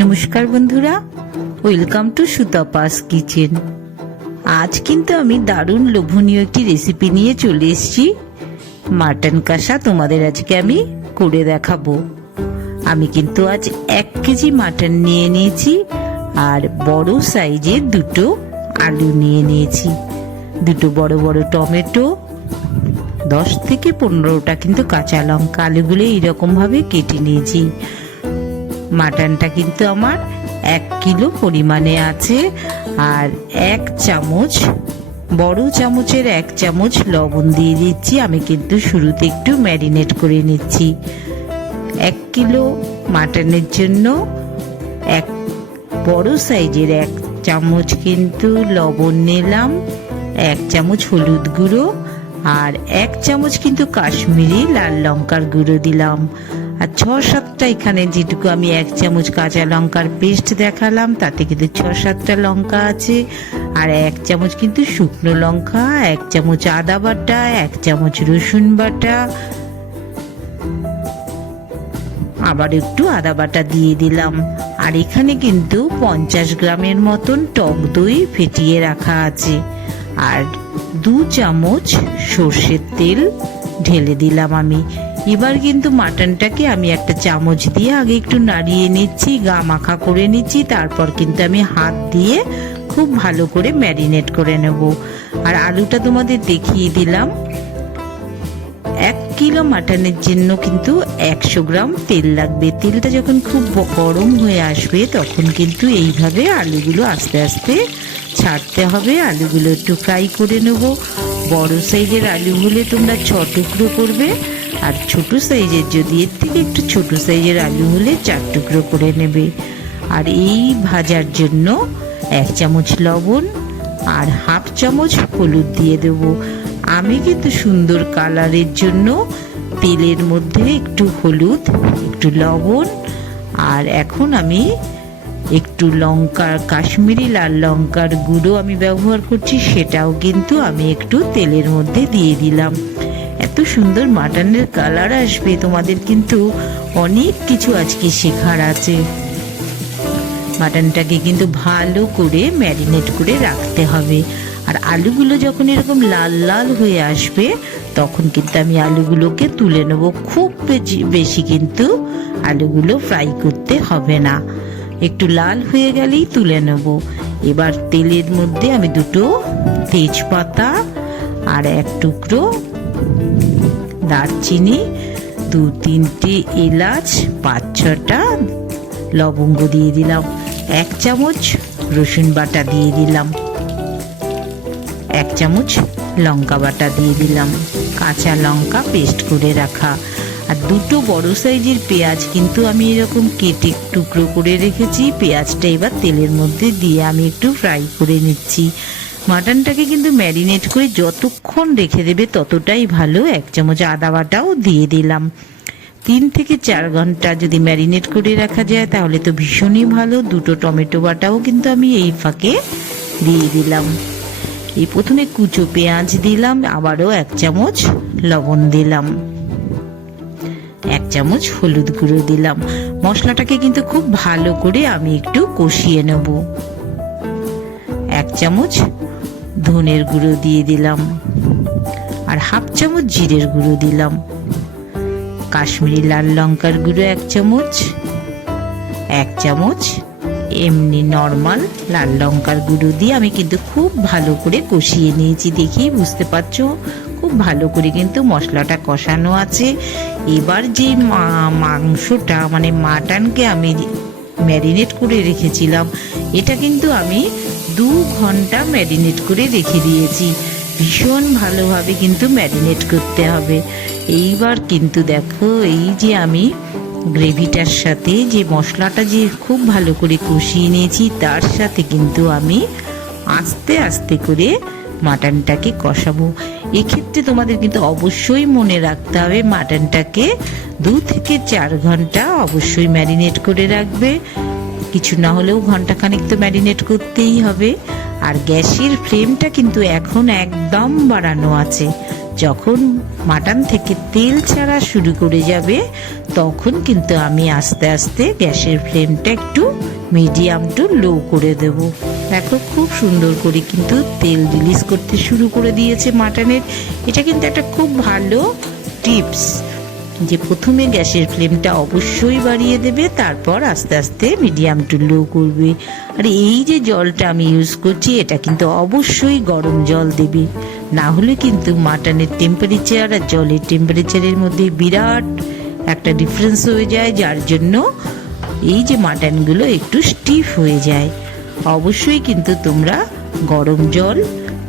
নমস্কার বন্ধুরা welcome to সুতাপাস kitchen আজ কিন্তু আমি দারুণ লোভনীয় একটি রেসিপি নিয়ে চলে এসেছি। মাটন কষা তোমাদের আজকে আমি করে দেখাবো। আমি কিন্তু আজ এক কেজি মাটন নিয়ে নিয়েছি, আর বড় সাইজের দুটো আলু নিয়ে নিয়েছি। দুটো বড় বড় টমেটো, দশ থেকে পনেরোটা কিন্তু কাঁচা লঙ্কা, আলুগুলো এইরকম ভাবে কেটে নিয়েছি। মাটনটা কিন্তু আমার এক কিলো পরিমাণে আছে। আর এক চামচ, বড় চামচের এক চামচ লবণ দিয়ে দিচ্ছি। আমি কিন্তু শুরুতে একটু ম্যারিনেট করে নিচ্ছি। এক কিলো মাটনের জন্য এক বড় সাইজের এক চামচ কিন্তু লবণ নিলাম, এক চামচ হলুদ গুঁড়ো, আর এক চামচ কিন্তু কাশ্মীরি লাল লঙ্কার গুঁড়ো দিলাম। আর ছ সাতটা এখানে যেটুকু আমি এক চামচ কাঁচা লঙ্কার পেস্ট দেখালাম, তাতে কিন্তু ছ সাতটা লঙ্কা আছে। আর এক চামচ কিন্তু শুকনো লঙ্কা, এক চামচ আদা বাটা, এক চামচ রসুন বাটা। আবার একটু আদা বাটা দিয়ে দিলাম। আর এখানে কিন্তু পঞ্চাশ গ্রামের মতন টক দই ফেটিয়ে রাখা আছে। আর দু চামচ সর্ষের তেল ঢেলে দিলাম আমি। এবার কিন্তু মাটনটাকে আমি একটা চামচ দিয়ে আগে একটু নাড়িয়ে নিচ্ছি, গা মাখা করে নিচ্ছি, তারপর কিন্তু আমি হাত দিয়ে খুব ভালো করে ম্যারিনেট করে নেব। আর আলুটা তোমাদের দেখিয়ে দিলাম। এক কিলো মাটনের জন্য কিন্তু একশো গ্রাম তেল লাগবে। তেলটা যখন খুব গরম হয়ে আসবে, তখন কিন্তু এইভাবে আলুগুলো আস্তে আস্তে ছাড়তে হবে। আলুগুলো একটু ফ্রাই করে নেব। বড় সাইজের আলু হলে তোমরা ছ টুকরো করবে। আর ছোট সাইজের যদি এর থেকে একটু ছোট সাইজের আলু হলে চার টুকরো করে নেবে। আর এই ভাজার জন্য এক চামচ লবণ আর হাফ চামচ হলুদ দিয়ে দেবো। আমি কিন্তু সুন্দর কালারের জন্য তেলের মধ্যে একটু হলুদ, একটু লবণ আর এখন আমি একটু লঙ্কার, কাশ্মীরি লাল লঙ্কার গুঁড়ো আমি ব্যবহার করছি, সেটাও কিন্তু আমি একটু তেলের মধ্যে দিয়ে দিলাম। এত সুন্দর মাটনের কালার আসবে, তোমাদের কিন্তু অনেক কিছু আজকে শেখার আছে। মাটনটাকে কিন্তু ভালো করে ম্যারিনেট করে রাখতে হবে। আর আলুগুলো যখন এরকম লাল লাল হয়ে আসবে, তখন কিন্তু আমি আলুগুলোকে তুলে নেব। খুব বেশি কিন্তু আলুগুলো ফ্রাই করতে হবে না। একটু লাল হয়ে গেলেই তুলে নেব। এবার তেলের মধ্যে আমি দুটো তেজপাতা আর এক টুকরো দারচিনি, দু তিনটে এলাচ, পাঁচ ছটা লবঙ্গ দিয়ে দিলাম, এক চামচ রসুন বাটা দিয়ে দিলাম, এক চামচ লঙ্কা বাটা দিয়ে দিলাম, কাঁচা লঙ্কা পেস্ট করে রাখা। আর দুটো বড় সাইজের পেঁয়াজ কিন্তু আমি এরকম কেটে টুকরো করে রেখেছি, পেঁয়াজটা এবার তেলের মধ্যে দিয়ে আমি একটু ফ্রাই করে নিচ্ছি। মাটনটাকে কিন্তু ম্যারিনেট করে যতক্ষণ রেখে দেবে ততটাই ভালো। এক চামচ আদা বাটাও দিয়ে দিলাম। তিন থেকে চার ঘণ্টা যদি ম্যারিনেট করে রাখা যায় তাহলে তো ভীষণই ভালো। দুটো টমেটো বাটাও কিন্তু আমি এই ফাঁকে দিয়ে দিলাম। এই প্রথমে কুচো পেঁয়াজ দিলাম, আবারও এক চামচ লবণ দিলাম। এক চামচ হলুদ গুঁড়ো দিলাম। মশলাটাকে কিন্তু খুব ভালো করে আমি একটু কষিয়ে নেব। এক চামচ ধনের গুঁড়ো দিয়ে দিলাম, আর হাফ চামচ জিরের গুঁড়ো দিলাম। কাশ্মীরি লাল লঙ্কার গুঁড়ো এক চামচ এক চামচ এমনি নর্মাল লাল লঙ্কার গুঁড়ো দিয়ে আমি কিন্তু খুব ভালো করে কষিয়ে নিয়েছি দেখেই বুঝতে পারছ, খুব ভালো করে কিন্তু মশলাটা কষানো আছে। এবার যে মাংসটা মানে মাটনকে আমি ম্যারিনেট করে রেখেছিলাম, এটা কিন্তু আমি দু ঘণ্টা ম্যারিনেট করে রেখে দিয়েছি। ভীষণ ভালোভাবে কিন্তু ম্যারিনেট করতে হবে। এইবার কিন্তু দেখো, এই যে আমি গ্রেভিটার সাথে যে মশলাটা যে খুব ভালো করে কষিয়ে নিয়েছি, তার সাথে কিন্তু আমি আস্তে আস্তে করে মাটনটাকে কষাবো। এক্ষেত্রে তোমাদের কিন্তু অবশ্যই মনে রাখতে হবে, মাটনটাকে দু থেকে চার ঘণ্টা অবশ্যই ম্যারিনেট করে রাখবে। কিছু না হলেও ঘন্টাখানিক তো ম্যারিনেট করতেই হবে। আর গ্যাসের ফ্লেমটা কিন্তু এখন একদম বাড়ানো আছে। যখন মাটন থেকে তেল ছাড়া শুরু করে যাবে, তখন কিন্তু আমি আস্তে আস্তে গ্যাসের ফ্লেমটা একটু মিডিয়াম টু লো করে দেব। দেখো, খুব সুন্দর করে কিন্তু তেল রিলিজ করতে শুরু করে দিয়েছে মাটনের। এটা কিন্তু একটা খুব ভালো টিপস। যে প্রথমে গ্যাসের ফ্লেমটা অবশ্যই বাড়িয়ে দেবে, তারপর আস্তে আস্তে মিডিয়াম টু লো করবে। আর এই যে জলটা আমি ইউজ করছি, এটা কিন্তু অবশ্যই গরম জল দেবে। না হলে কিন্তু মাটনের টেম্পারেচার আর জলের টেম্পারেচারের মধ্যে বিরাট একটা ডিফারেন্স হয়ে যায়, যার জন্য এই যে মাটনগুলো একটু স্টিফ হয়ে যায়। অবশ্যই কিন্তু তোমরা গরম জল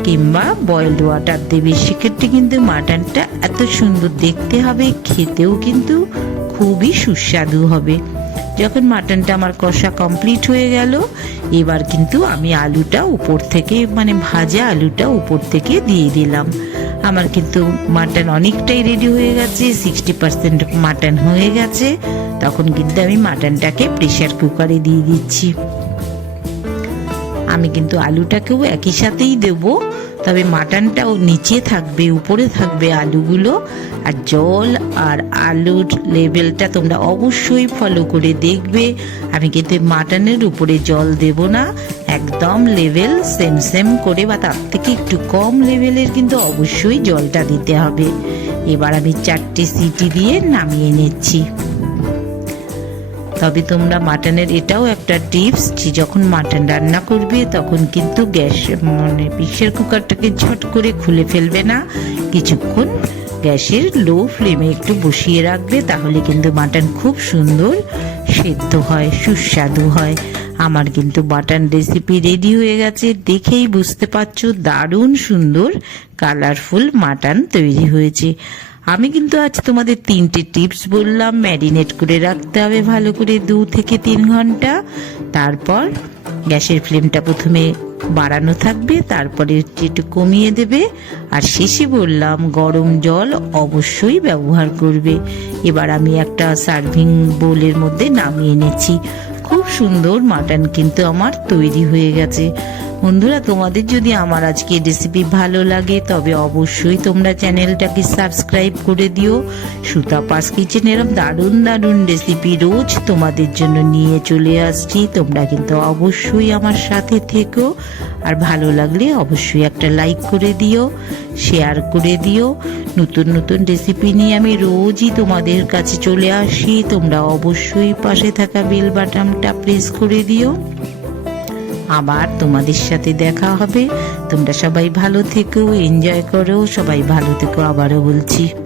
কিংবা বয়েলড ওয়াটার দেবে, সেক্ষেত্রে কিন্তু মাটনটা এত সুন্দর দেখতে হবে, খেতেও কিন্তু খুবই সুস্বাদু হবে। যখন মাটনটা আমার কষা কমপ্লিট হয়ে গেল, এবার কিন্তু আমি আলুটা উপর থেকে মানে ভাজা আলুটা উপর থেকে দিয়ে দিলাম। আমার কিন্তু মাটন অনেকটাই রেডি হয়ে গেছে সিক্সটি পার্সেন্ট মাটন হয়ে গেছে। তখন কিন্তু আমি মাটনটাকে প্রেশার কুকারে দিয়ে দিচ্ছি। আমি কিন্তু আলুটাকেও একই সাথেই দেব। তবে মাটনটাও নিচে থাকবে, উপরে থাকবে আলুগুলো আর জল আর আলুর লেভেলটা তোমরা অবশ্যই ফলো করে দেখবে। আমি কিন্তু মাটনের উপরে জল দেব না, একদম লেভেল সেম সেম করে বা তার থেকে একটু কম লেভেলের কিন্তু অবশ্যই জলটা দিতে হবে। এবার আমি চারটে সিটি দিয়ে নামিয়ে নিচ্ছি। তবে তোমরা মাটনের এটাও একটা টিপস যে যখন মাটন রান্না করবে, তখন কিন্তু গ্যাস মানে প্রেশার কুকারটাকে ঝট করে খুলে ফেলবে না। কিছুক্ষণ গ্যাসের লো ফ্লেমে একটু বসিয়ে রাখবে, তাহলে কিন্তু মাটন খুব সুন্দর সেদ্ধ হয়, সুস্বাদু হয়। আমার কিন্তু বাটন রেসিপি রেডি হয়ে গেছে, দেখেই বুঝতে পারছ, দারুণ সুন্দর, কালারফুল মাটন তৈরি হয়েছে। আমি কিন্তু আজ তোমাদের তিনটে টিপস বললাম। ম্যারিনেট করে রাখতে হবে ভালো করে দু থেকে তিন ঘণ্টা। তারপর গ্যাসের ফ্লেমটা প্রথমে বাড়ানো থাকবে, তারপরে একটু কমিয়ে দেবে। আর শেষে বললাম, গরম জল অবশ্যই ব্যবহার করবে। এবার আমি একটা সার্ভিং বোলের মধ্যে নামিয়ে এনেছি। খুব সুন্দর মাটন কিন্তু আমার তৈরি হয়ে গেছে। বন্ধুরা, তোমাদের যদি আমার আজকে রেসিপি ভালো লাগে, তবে অবশ্যই তোমরা চ্যানেলটাকে সাবস্ক্রাইব করে দিও। সুতা পাস কিচেন এরম দারুণ দারুণ রেসিপি রোজ তোমাদের জন্য নিয়ে চলে আসছি। তোমরা কিন্তু অবশ্যই আমার সাথে থেকো। আর ভালো লাগলে অবশ্যই একটা লাইক করে দিও শেয়ার করে দিও। নতুন নতুন রেসিপি নিয়ে আমি রোজই তোমাদের কাছে চলে আসি। তোমরা অবশ্যই পাশে থাকা বেল বাটনটা প্রেস করে দিও। আবার তোমাদের সাথে দেখা হবে। তোমরা সবাই ভালো থেকো এনজয় করো, সবাই ভালো থেকো, আবারও বলছি।